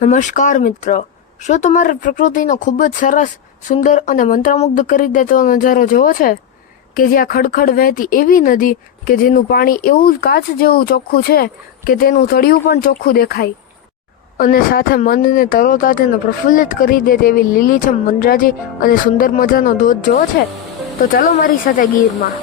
નમસ્કાર મિત્રો, શું તમારે પ્રકૃતિનો ખૂબ જ સરસ, સુંદર અને મંત્રમુગ્ધ કરી દેતો નજારો જોવો છે કે જ્યાં ખડખડ વહેતી એવી નદી કે જેનું પાણી એવું કાચ જેવું ચોખ્ખું છે કે તેનું તળિયું પણ ચોખ્ખું દેખાય અને સાથે મનને તરોતાજાને પ્રફુલ્લિત કરી દે તેવી લીલીછમ વનરાજી અને સુંદર મજાનો ધોધ જોવો છે તો ચાલો મારી સાથે ગીરમાં.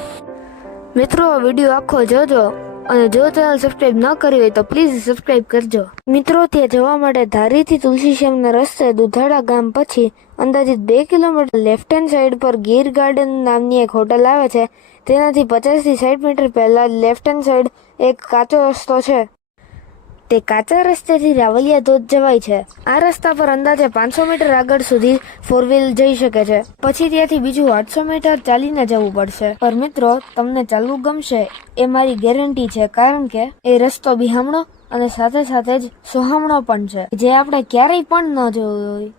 મિત્રો, આ વિડીયો આખો જોજો અને જો ચેનલ સબસ્ક્રાઇબ ન કરી હોય તો પ્લીઝ સબસ્ક્રાઇબ કરજો. મિત્રો, ત્યાં જવા માટે ધારીથી તુલસીશ્યામના રસ્તે દુધાળા ગામ પછી અંદાજિત 2 કિલોમીટર લેફ્ટ હેન્ડ સાઈડ પર ગીર ગાર્ડન નામની એક હોટલ આવે છે. તેનાથી 50 થી 60 મીટર પહેલા લેફ્ટ હેન્ડ સાઈડ એક કાચો રસ્તો છે. તે કાચા રસ્તેથી રાવલિયા ધોધ જવાય છે. આ રસ્તા પર અંદાજે 500 મીટર આગળ સુધી 4 વ્હીલ જઈ શકે છે. પછી ત્યાંથી બીજું 800 મીટર ચાલીને જવું પડશે. પર મિત્રો, તમને ચાલવું ગમશે એ મારી ગેરંટી છે, કારણ કે એ રસ્તો બિહામણો અને સાથે સાથે જ સોહામણો પણ છે, જે આપણે ક્યારેય પણ ન જોયું હોય.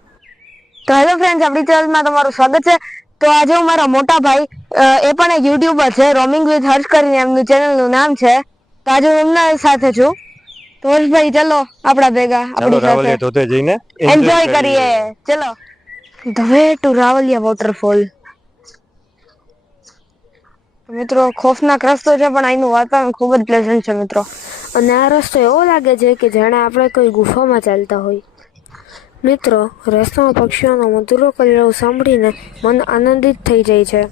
તો હેલો ફ્રેન્ડ્સ, આપણી ચેનલમાં તમારું સ્વાગત છે. તો આજે હું મારા મોટા ભાઈ, એ પણ એક યુટ્યુબર છે, રોમિંગ વિથ હર્ષ કરીને એમનું ચેનલનું નામ છે. તો આજે હું એમના સાથે છું. તો હર્ષભાઈ, ચલો આપણા ભેગા આપણી સાથે ધોધે જઈને એન્જોય કરીએ. ચલો the way to Ravalia waterfall. મિત્રો, ખોફનાક રસ્તો છે પણ અહીંનું વાતાવરણ ખૂબ જ પ્લેઝન્ટ છે મિત્રો. અને આ રસ્તો એવો લાગે છે કે જાણે આપણે કોઈ ગુફામાં ચાલતા હોય. મિત્રો, રસ્તામાં પક્ષીઓનો મધુરો કલરવ સાંભળીને મન આનંદિત થઈ જાય છે.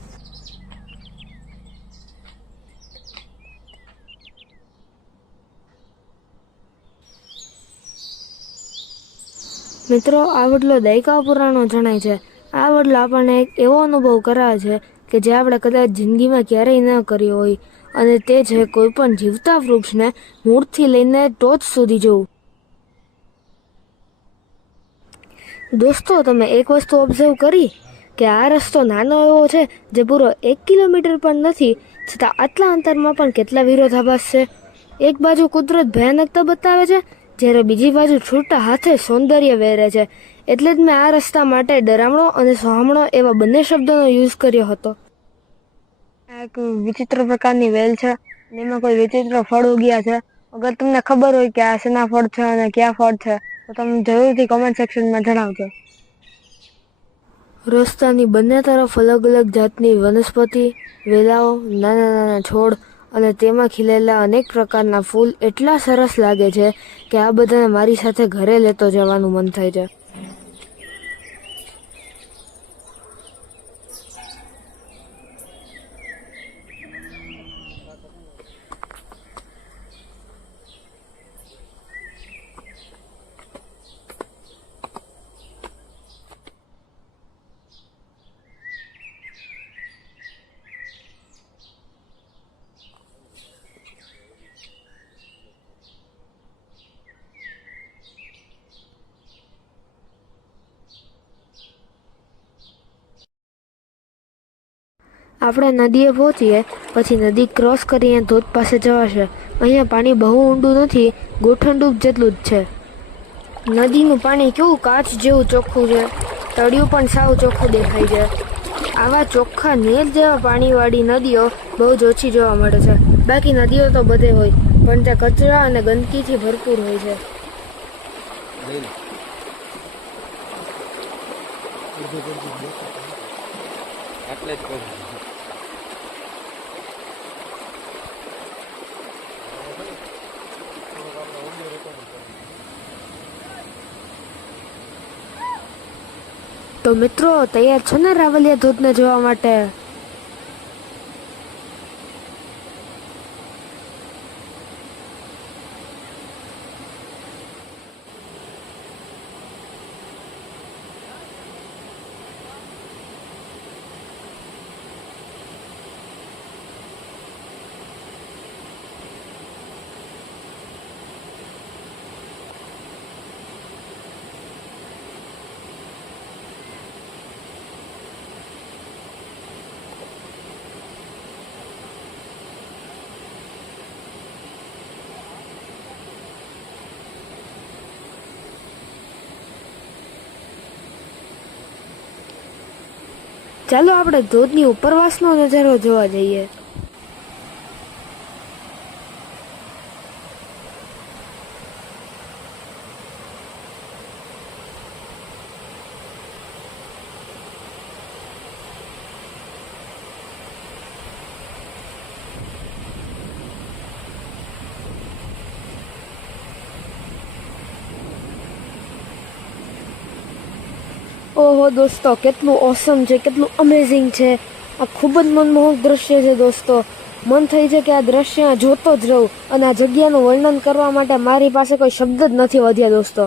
મિત્રો, આ વડલો દાયકા પુરાણો જણાય છે. આ વડલો આપણને એક એવો અનુભવ કરાવે છે કે જે આપણે કદાચ જિંદગીમાં ક્યારેય ન કર્યો હોય, અને તે છે કોઈ પણ જીવતા વૃક્ષને મૂળથી લઈને ટોચ સુધી જોવું. દોસ્તો, તમે એક વસ્તુ ઓબ્ઝર્વ કરી કે આ રસ્તો નાનો એવો છે જે પૂરો 1 કિલોમીટર પણ નથી, છતાં આટલા અંતરમાં પણ કેટલા વિરોધાભાસ છે. એક બાજુ કુદરત ભયાનકતા બતાવે છે, જ્યારે બીજી બાજુ છૂટા હાથે સૌંદર્ય વેરે છે. એટલે જ મેં આ રસ્તા માટે ડરામણો અને સોહામણો એવા બંને શબ્દોનો યુઝ કર્યો હતો. એક વિચિત્ર પ્રકારની વેલ છે, એમાં કોઈ વિચિત્ર ફળ ઉગ્યા છે. અગર તમને ખબર હોય કે આ શેના ફળ છે અને ક્યાં ફળ છે તો તમે જરૂરથી કમેન્ટ સેક્શનમાં જણાવજો. રસ્તાની બંને તરફ અલગ અલગ જાતની વનસ્પતિ, વેલાઓ, નાના નાના છોડ અને તેમાં ખીલેલા અનેક પ્રકારના ફૂલ એટલા સરસ લાગે છે કે આ બધાને મારી સાથે ઘરે લેતો જવાનું મન થાય છે. આપણે નદીએ પહોંચીએ પછી નદી ક્રોસ કરીને ધોધ પાસે જવાશે. અહીંયા પાણી બહુ ઊંડું નથી, ગોઠણડૂબ જેટલું જ છે. નદીનું પાણી કેવું કાચ જેવું ચોખ્ખું છે, તળિયું પણ સાવ ચોખ્ખું દેખાય છે. આવા ચોખ્ખા નીર જેવા પાણીવાળી નદીઓ બહુ જ ઓછી જોવા મળે છે. બાકી નદીઓ તો બધે હોય, પણ તે કચરા અને ગંદકીથી ભરપૂર હોય છે. તો મિત્રો, તૈયાર છો ને રાવલિયા ધોધને જોવા માટે? ચાલો આપણે ધોધની ઉપરવાસનો નજારો જોવા જઈએ. ઓહો દોસ્તો, કેટલું ઓસમ છે, કેટલું અમેઝિંગ છે. આ ખૂબ જ મનમોહક દ્રશ્ય છે દોસ્તો. મન થઈ છે કે આ દ્રશ્ય જોતો જ રહું, અને આ જગ્યાનું વર્ણન કરવા માટે મારી પાસે કોઈ શબ્દ જ નથી વધ્યા દોસ્તો.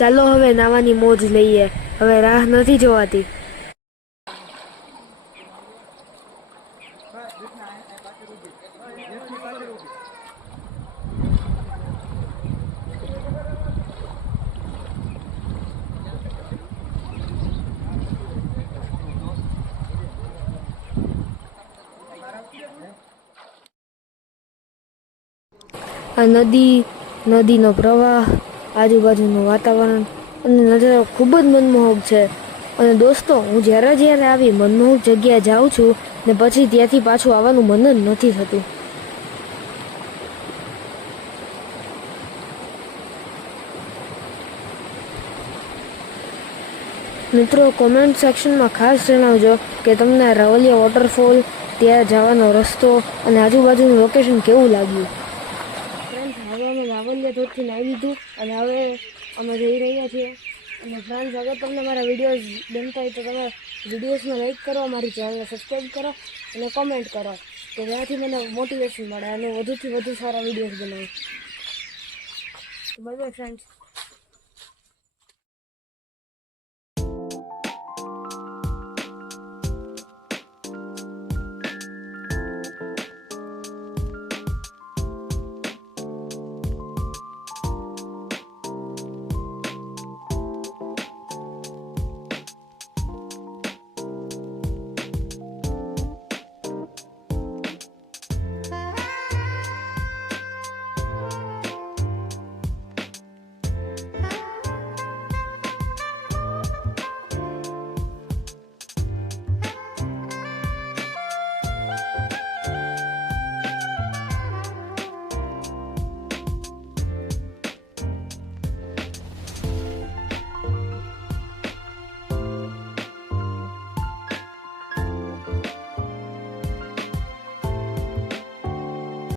ચાલો હવે નાવાની મોજ લઈએ. હવે રાહ નથી જોવાતી. આ નદીનો પ્રવાહ, આજુબાજુનું વાતાવરણ અને નજારો ખૂબ જ મનમોહક છે. અને દોસ્તો, હું જ્યારે આવી મનમોહક જગ્યાએ જાઉં છું ને પછી ત્યાંથી પાછું આવવાનું મન જ નથી થતું. મિત્રો, કોમેન્ટ સેક્શનમાં ખાસ જણાવજો કે તમને રાવલિયા વોટરફોલ, ત્યાં જવાનો રસ્તો અને આજુબાજુનું લોકેશન કેવું લાગ્યું. ફ્રેન્ડ્સ, હવે અમે રાવલિયા ધોધથી નાહી લીધું અને હવે અમે જઈ રહ્યા છીએ. અને ફ્રેન્ડ્સ, અગર તમને મારા વિડીયોઝ ગમતા હોય તો તમે વિડીયોઝને લાઈક કરો, મારી ચેનલને સબસ્ક્રાઈબ કરો અને કોમેન્ટ કરો, કે જેનાથી મને મોટિવેશન મળે અને વધુથી વધુ સારા વિડીયોઝ બનાવું. Bye bye friends.